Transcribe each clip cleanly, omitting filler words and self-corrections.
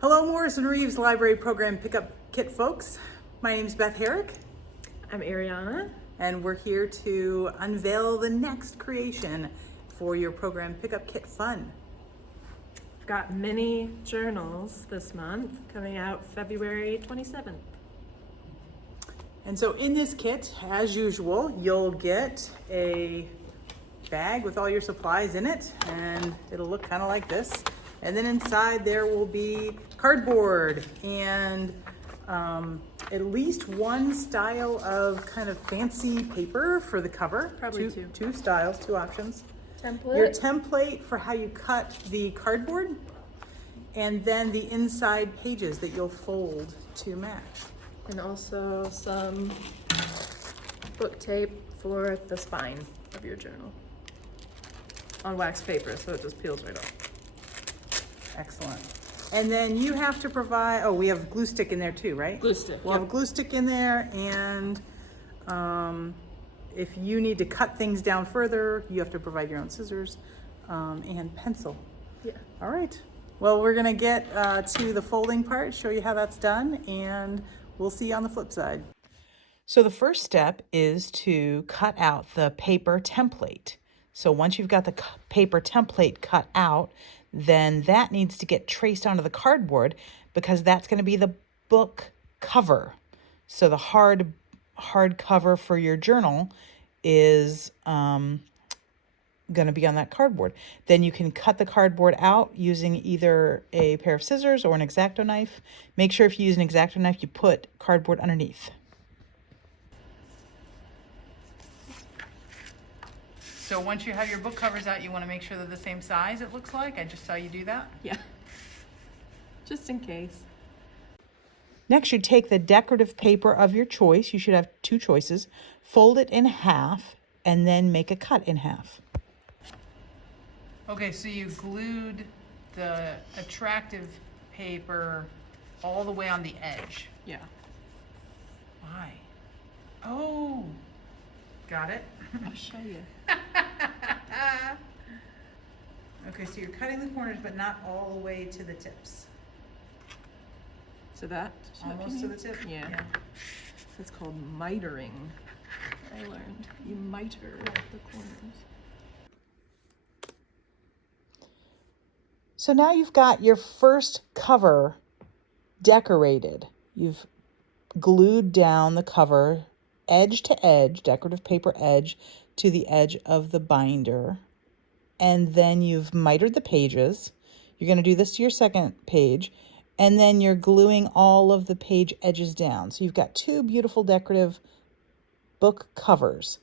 Hello, Morrisson-Reeves Library Program Pickup Kit folks. My name's Beth Herrick. I'm Ariana. And we're here to unveil the next creation for your program Pickup Kit Fun. We've got mini journals this month coming out February 27th. And so in this kit, as usual, you'll get a bag with all your supplies in it, and it'll look kind of like this. And then inside there will be cardboard and at least one style of kind of fancy paper for the cover. Probably two styles, two options. Template. Your template for how you cut the cardboard, and then the inside pages that you'll fold to match. And also some book tape for the spine of your journal on wax paper, so it just peels right off. Excellent. And then you have to provide, oh, we have glue stick in there too, right? Glue stick. We'll have a glue stick in there, and if you need to cut things down further, you have to provide your own scissors and pencil. Yeah. All right. Well, we're gonna get to the folding part, show you how that's done, and we'll see you on the flip side. So the first step is to cut out the paper template. So once you've got the paper template cut out, then that needs to get traced onto the cardboard, because that's going to be the book cover. So the hard cover for your journal is going to be on that cardboard. Then you can cut the cardboard out using either a pair of scissors or an X-Acto knife. Make sure if you use an X-Acto knife, you put cardboard underneath. So once you have your book covers out, you want to make sure they're the same size, it looks like. I just saw you do that. Yeah. Just in case. Next, you take the decorative paper of your choice. You should have two choices. Fold it in half and then make a cut in half. Okay, so you glued the attractive paper all the way on the edge. Yeah. Why? Oh, got it. I'll show you. Okay, so you're cutting the corners, but not all the way to the tips. So that? Almost to the tip? Yeah. It's called mitering. I learned. You miter the corners. So now you've got your first cover decorated. You've glued down the cover edge to edge, decorative paper edge to the edge of the binder. And then you've mitered the pages. You're going to do this to your second page. And then you're gluing all of the page edges down. So you've got two beautiful decorative book covers.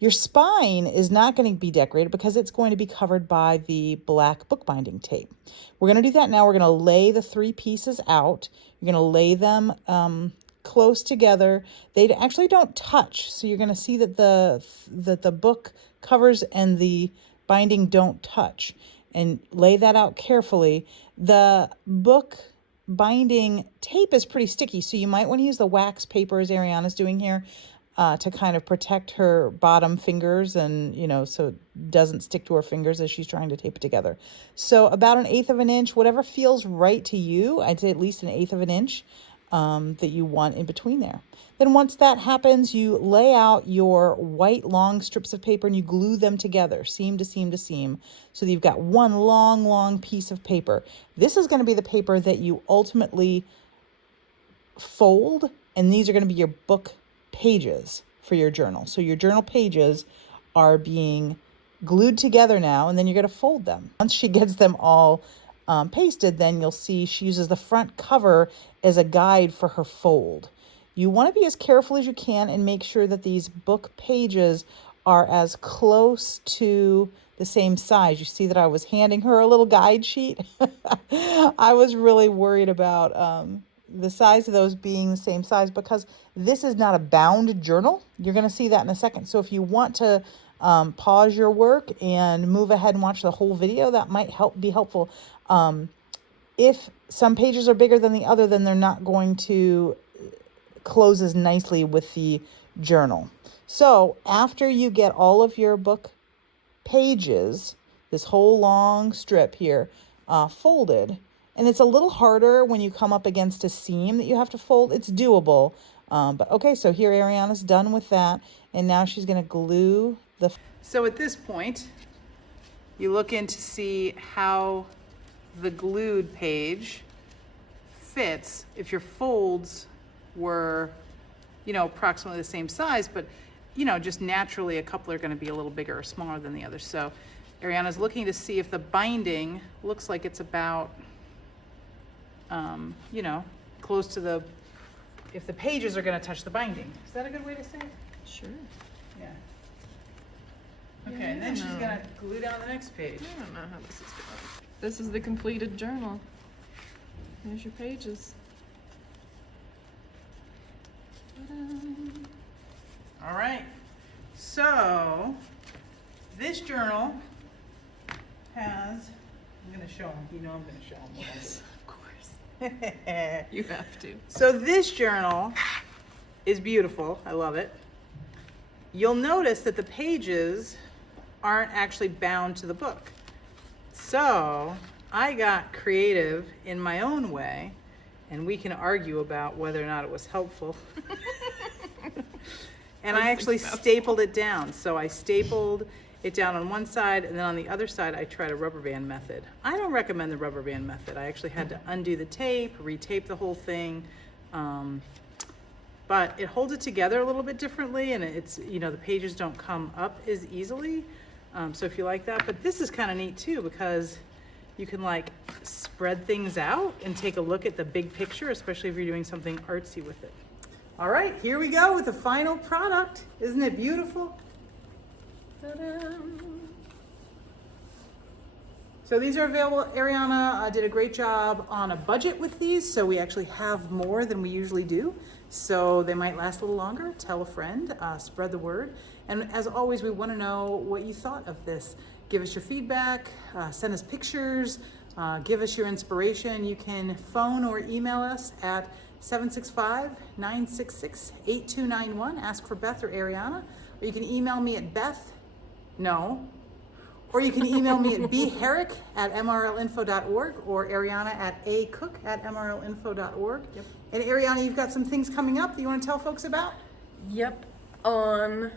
Your spine is not going to be decorated because it's going to be covered by the black bookbinding tape. We're going to do that now. We're going to lay the three pieces out. You're going to lay them close together. They actually don't touch, so you're going to see that the book covers and the binding don't touch, and lay that out carefully. The book binding tape is pretty sticky, so you might want to use the wax paper, as Ariana's doing here, to kind of protect her bottom fingers, and so it doesn't stick to her fingers as she's trying to tape it together. So about 1/8 of an inch, whatever feels right to you. I'd say at least 1/8 of an inch that you want in between there. Then once that happens, you lay out your white long strips of paper and you glue them together, seam to seam to seam, so that you've got one long piece of paper. This is going to be the paper that you ultimately fold, and these are going to be your book pages for your journal. So your journal pages are being glued together now, and then you're going to fold them. Once she gets them all pasted, then you'll see she uses the front cover as a guide for her fold. You want to be as careful as you can and make sure that these book pages are as close to the same size. You see that I was handing her a little guide sheet. I was really worried about the size of those being the same size, because this is not a bound journal. You're going to see that in a second. So if you want to pause your work and move ahead and watch the whole video, that might be helpful. If some pages are bigger than the other, then they're not going to close as nicely with the journal. So after you get all of your book pages, this whole long strip here, folded, And it's a little harder when you come up against a seam that you have to fold. It's doable. But okay, so here Ariana's done with that. And now she's going to glue the... So at this point, you look in to see how the glued page fits if your folds were, you know, approximately the same size, but, you know, just naturally a couple are going to be a little bigger or smaller than the others. So Ariana's looking to see if the binding looks like it's about, you know, close to the, if the pages are going to touch the binding. Is that a good way to say it? Sure. Yeah. Okay, and then she's going to glue down the next page. I don't know how this is going. This is the completed journal. There's your pages. Ta-da. All right. So this journal has, I'm going to show them. You know I'm going to show them what Yes, of course. I do. You have to. So this journal is beautiful. I love it. You'll notice that the pages aren't actually bound to the book. So I got creative in my own way, and we can argue about whether or not it was helpful. And I actually stapled it down. So I stapled it down on one side, and then on the other side I tried a rubber band method. I don't recommend the rubber band method. I actually had to undo the tape, retape the whole thing. But it holds it together a little bit differently, and it's, you know, the pages don't come up as easily. So if you like that, but this is kind of neat too, because you can like spread things out and take a look at the big picture, especially if you're doing something artsy with it. All right, here we go with the final product. Isn't it beautiful? Ta-da. So these are available. Ariana did a great job on a budget with these, so we actually have more than we usually do. So they might last a little longer. Tell a friend, spread the word. And as always, we want to know what you thought of this. Give us your feedback, send us pictures, give us your inspiration. You can phone or email us at 765-966-8291. Ask for Beth or Ariana. Or you can email me at or you can email me at bherrick@mrlinfo.org or Ariana at acook@mrlinfo.org. Yep. And Ariana, you've got some things coming up that you want to tell folks about? Yep. On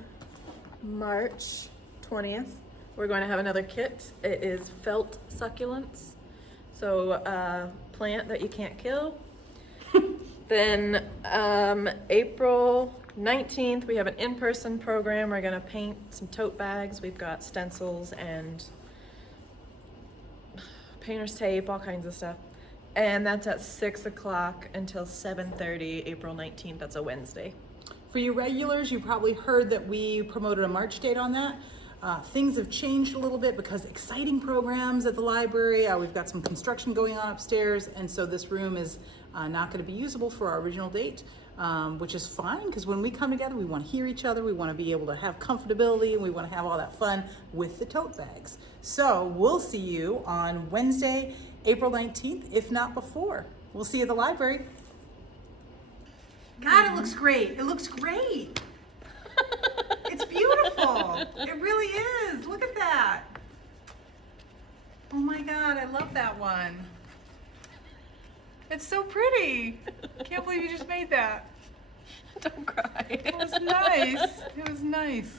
March 20th, we're going to have another kit. It is felt succulents. So plant that you can't kill. Then April 19th, we have an in-person program. We're gonna paint some tote bags. We've got stencils and painter's tape, all kinds of stuff. And that's at 6 o'clock until 7:30, April 19th. That's a Wednesday. For you regulars, you probably heard that we promoted a March date on that. Things have changed a little bit because exciting programs at the library. We've got some construction going on upstairs, and so this room is not going to be usable for our original date, which is fine, because when we come together, we want to hear each other, we want to be able to have comfortability, and we want to have all that fun with the tote bags. So we'll see you on Wednesday, April 19th, if not before. We'll see you at the library. God, it looks great. It looks great. It's beautiful. It really is. Look at that. Oh my God, I love that one. It's so pretty. Can't believe you just made that. Don't cry. It was nice. It was nice.